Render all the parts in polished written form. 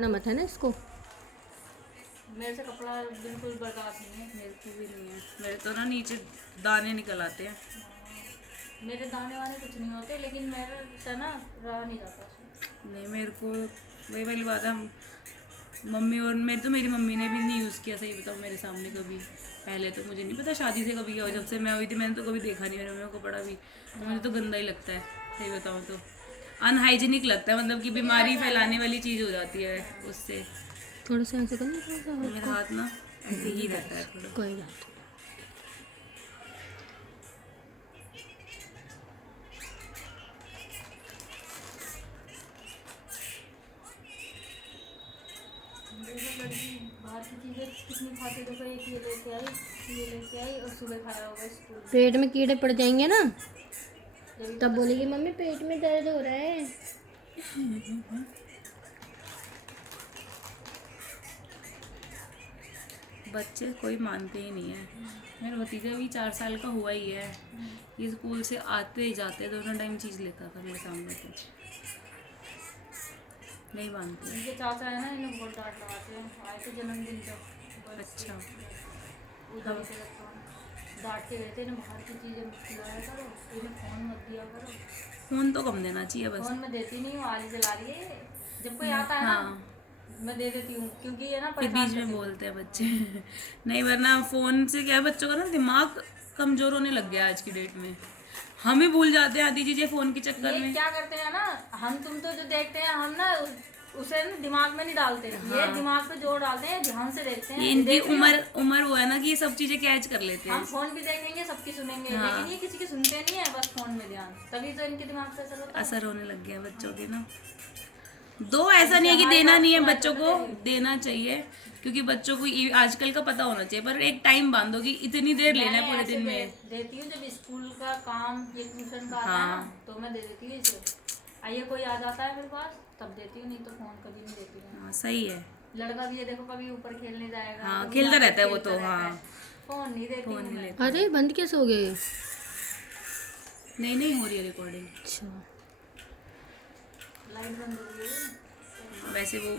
ना मत है ना इसको। मेरे से कपड़ा बिल्कुल बर्दाश्त नहीं है। मेरे को भी नहीं है, मेरे तो ना नीचे दाने निकल आते हैं। मेरे दाने वाने कुछ नहीं होते, लेकिन मेरे से ना रहा नहीं जाता उसमें। नहीं, मेरे को वही वाली बात है। मम्मी और मेरी मम्मी ने भी नहीं यूज़ किया, सही बताऊँ, मेरे सामने कभी। पहले तो मुझे नहीं पता शादी से कभी क्या हो, जब से मैं हुई थी मैंने तो कभी देखा नहीं मेरे मम्मी को कपड़ा भी। तो मुझे तो गंदा ही लगता है, सही बताऊँ तो। अनहाइजीनिक लगता है, मतलब कि बीमारी फैलाने वाली चीज़ हो जाती है उससे। थोड़ा सा ऐसे करना, थोड़ा सा मेरा हाथ ना ऐसे ही रहता है थोड़ा। कोई बात बाहर की चीज़ें कितनी खाते, देखो एक ये लेके आई और सुबह खाया होगा स्कूल। पेट में कीड़े पड़ जाएंगे ना, तब बोलेगी मम्मी पेट में दर्द हो रहा है। बच्चे कोई मानते ही नहीं है। मेरा भतीजा भी 4 साल का हुआ ही है। ये स्कूल से आते जाते दोनों टाइम चीज़ लेता था मेरे सामने से। नहीं मानते। इनके चाचा है ना, इन्हें बहुत डांट लगाते हैं। आए थे जन्मदिन का। अच्छा, उधर से डांटते रहते हैं, बाहर की चीज़ें मत खिलाया करो, इन्हें फ़ोन मत दिया करो। फ़ोन तो कम देना चाहिए बस। फ़ोन मैं देती नहीं हूँ, आज जला रही है। जब कोई आता है ना मैं दे देती हूँ, क्योंकि ये ना फिर बीच में बोलते हैं बच्चे। नहीं, वरना फ़ोन से क्या है, बच्चों का ना दिमाग कमज़ोर होने लग गया आज की डेट में। हम ही भूल जाते हैं आधी चीज़ें फ़ोन के चक्कर में। क्या करते हैं ना, हम तुम तो जो देखते हैं हम ना उसे ना दिमाग में नहीं डालते। हाँ। ये दिमाग पे जोर डालते हैं, ध्यान से देखते हैं। इनकी उम्र वो है ना कि ये सब चीज़ें कैच कर लेते हैं। हम फ़ोन भी देखेंगे, सबकी सुनेंगे। हाँ। लेकिन ये किसी की सुनते नहीं है, बस फ़ोन में ध्यान। तभी तो इनके दिमाग पे असर होने लग गया बच्चों के ना। दो ऐसा नहीं है कि देना नहीं है, बच्चों को देना चाहिए, क्योंकि बच्चों को आजकल का पता होना चाहिए, पर एक टाइम बांधो कि इतनी देर लेना है पूरे दिन में। देती हूँ जब स्कूल का काम या ट्यूशन का आता है ना, तो मैं दे देती हूँ इसे। आइए कोई आ जाता है मेरे पास तब देती हूँ, नहीं तो फोन कभी नहीं देती हूँ। हाँ सही है। लड़का भी ये देखो कभी ऊपर खेलने जाएगा। हाँ, खेलता रहता है वो तो। हाँ, फोन नहीं देती हूँ मैं। अरे बंद कैसे हो गए? नहीं हो रही है रिकॉर्डिंग। अच्छा, लाइट बंद हो गई है। वैसे वो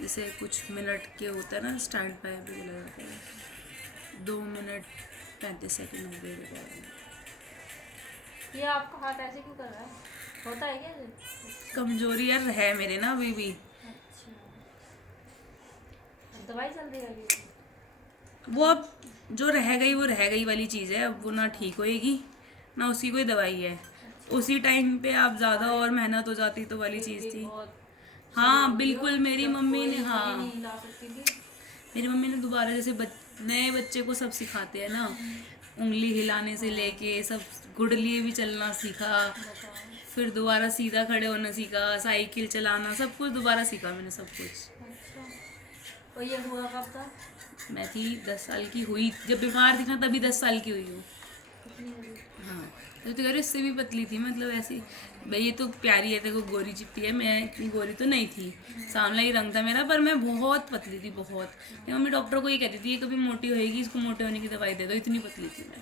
जैसे कुछ मिनट के होता है ना, स्टार्ट बाय भी बोला जाता है। 2 मिनट 35 सेकंड हो गए रिकॉर्डिंग। ये आपका हाथ ऐसे क्यों कर रहा है? होता है क्या ये? कमजोरी यार है मेरे ना अभी भी। अच्छा, दवाई चल रही है अभी? वो अब जो रह गई वो रह गई वाली चीज़ है, अब वो ना ठीक होएगी ना उसकी कोई दवाई है। उसी टाइम पे आप ज़्यादा और मेहनत हो जाती तो वाली चीज़ थी। हाँ बिल्कुल, मेरी मम्मी ने, हाँ मेरी मम्मी ने दोबारा जैसे नए बच्चे को सब सिखाते हैं ना, उंगली हिलाने से लेके सब, गुड़ लिए भी चलना सीखा, फिर दोबारा सीधा खड़े होना सीखा, साइकिल चलाना, सब कुछ दोबारा सीखा मैंने, सब कुछ। अच्छा, और ये हुआ कब था? मैं थी 10 साल की हुई, जब बीमार थी ना तभी 10 साल की हुई हूँ। हाँ, तो कह रही इससे भी पतली थी, मतलब ऐसी। भाई ये तो प्यारी है, देखो गोरी चिट्टी है, मैं इतनी गोरी तो नहीं थी, सांवला ही रंग था मेरा, पर मैं बहुत पतली थी, बहुत। मेरी मम्मी डॉक्टर को ये कहती थी ये कभी मोटी होएगी, इसको मोटे होने की दवाई दे दो, इतनी पतली थी मैं।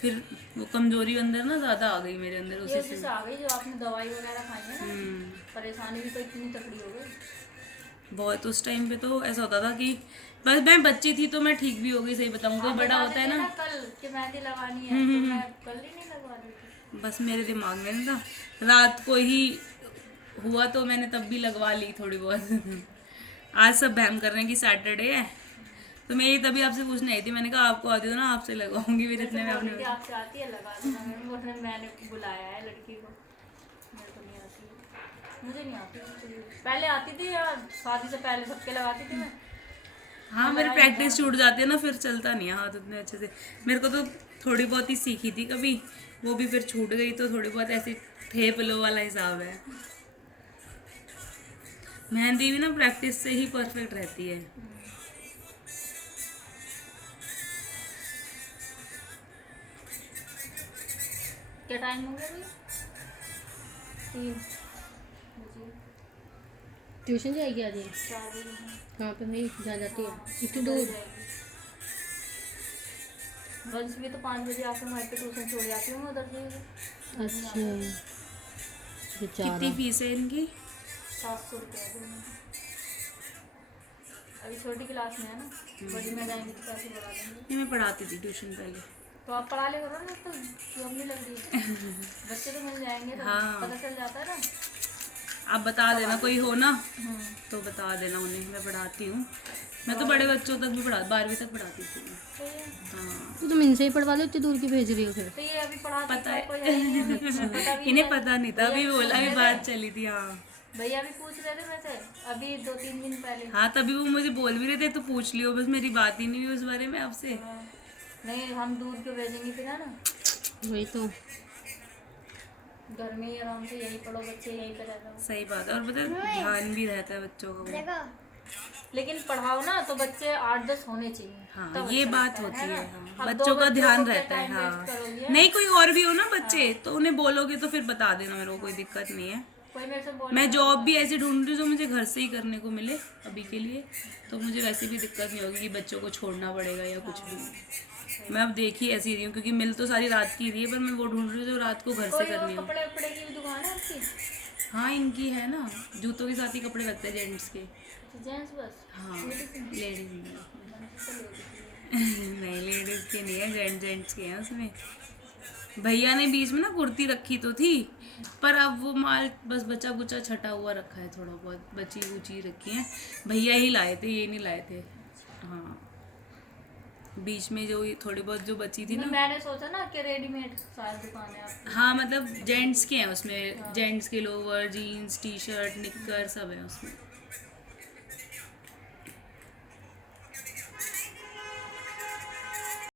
फिर वो कमजोरी अंदर ना ज़्यादा आ गई मेरे अंदर, उसी से आ गई। जो आपने दवाई वगैरह खाई है ना, परेशानी भी तो इतनी तकड़ी हो गई बहुत। उस टाइम पे तो ऐसा होता था कि बस मैं बच्ची थी तो मैं ठीक भी हो गई, सही बताऊँ, कोई बड़ा होता है ना कल कि मेहंदी लगानी है, तो मैं कल ही नहीं लगवा रही थी। बस मेरे दिमाग में ना रात को ही हुआ तो मैंने तब भी लगवा ली थोड़ी बहुत। आज सब बहम कर रहे हैं कि सैटरडे है, तो मैं ये तभी आपसे पूछने आई थी, मैंने कहा आपको आती तो ना आपसे लगवाऊंगी, फिर इतने में आपने आपसे आती है लगा देना। मैंने बुलाया है लड़की को, मेरे को नहीं आती, मुझे नहीं आती। पहले आती थी यार, शादी से पहले सबके लगाती थी मैं। हाँ, मेरी प्रैक्टिस छूट जाती है ना, फिर चलता नहीं है हाथ उतने अच्छे से। मेरे को तो थोड़ी बहुत ही सीखी थी कभी, वो भी फिर छूट गई, तो थोड़ी बहुत ऐसे ठेप लो वाला हिसाब है। मेहंदी भी ना प्रैक्टिस से ही परफेक्ट रहती है। क्या टाइम हो गया? 3 बजे। ट्यूशन जाएगी आज? 4 बजे। कहाँ पे भाई जा जाती है इतनी दूर? वंश भी तो 5 बजे आकर वहाँ पे ट्यूशन छोड़ जाती हूँ मैं उधर से। अच्छा, कितनी फीस है इनकी? 700 रुपया। अभी छोटी क्लास में है ना, बड़ी में जाएंगे तो कैसे पढ़ा देंगे। नहीं, मैं पढ़ाती थी ट्यूशन पहले। तो आप पढ़ा ले करो ना, तो जॉब नहीं लग रही है। बच्चे तो मिल जाएंगे तो हाँ। पता चल जाता है ना। आप बता देना, कोई हो ना हम्म। तो बता देना उन्हें, मैं पढ़ाती हूँ। मैं तो बड़े बच्चों तक भी 12वीं तक पढ़ाती थी मैं। तो ये हाँ, तो तुम इनसे ही पढ़वा लो, इतनी दूर की भेज रही हो फिर। तो ये अभी पढ़ाते पता है। कोई है नहीं है। पता भी इन्हें है। पता नहीं था, अभी बोला, अभी बात चली थी। हाँ भैया भी पूछ रहे थे वैसे अभी 2-3 दिन पहले। हाँ, तभी वो मुझे बोल भी रहे थे तो पूछ लियो, बस मेरी बात ही नहीं हुई उस बारे में आपसे। हाँ। नहीं हम दूर क्यों भेजेंगे फिर, है ना। वही तो। घर में ही आराम से यही पढ़ो, बच्चे यहीं पे रहते हो। सही बात है, और पता है ध्यान भी रहता है बच्चों का वो। लेकिन पढ़ाओ ना तो बच्चे 8-10 होने चाहिए। हाँ, तब ये अच्छा बात लगता होती है है। ना। हाँ, अब बच्चों दो का ध्यान को क्या रहता है। time हाँ, waste करोगे? नहीं कोई और भी हो ना बच्चे तो उन्हें बोलोगे तो फिर बता देना मेरे को, कोई दिक्कत नहीं है। कोई मेरे से बोल मैं जॉब भी ऐसे ढूंढ रही हूँ जो मुझे घर से ही करने को मिले अभी के लिए, तो मुझे वैसे भी दिक्कत नहीं होगी कि बच्चों को छोड़ना पड़ेगा या कुछ भी। मैं अब देख ही ऐसी रही हूँ क्योंकि मिल तो सारी रात की रही है, पर मैं वो ढूंढ रही हूँ जो रात को घर से कोई और करनी हो। कपड़े वपड़े की भी दुकान है आपकी? हाँ, इनकी है ना, जूतों के साथ ही कपड़े लगते हैं जेंट्स के। जेंट्स बस? हाँ, लेडीज नहीं तो नहीं, लेडीज के नहीं है, जेंट्स के हैं उसमें। भैया ने बीच में ना कुर्ती रखी तो थी, पर अब वो माल बस बचा बुचा छटा हुआ रखा है, थोड़ा बहुत बची उची रखी है। भैया ही लाए थे, ये नहीं लाए थे। हाँ, बीच में जो ये थोड़ी बहुत जो बची थी ना। मैंने सोचा ना कि रेडीमेड सारी दुकान है आपकी। हाँ, मतलब जेंट्स के हैं उसमें, जेंट्स के लोवर, जीन्स, टी शर्ट, निक्कर सब है उसमें।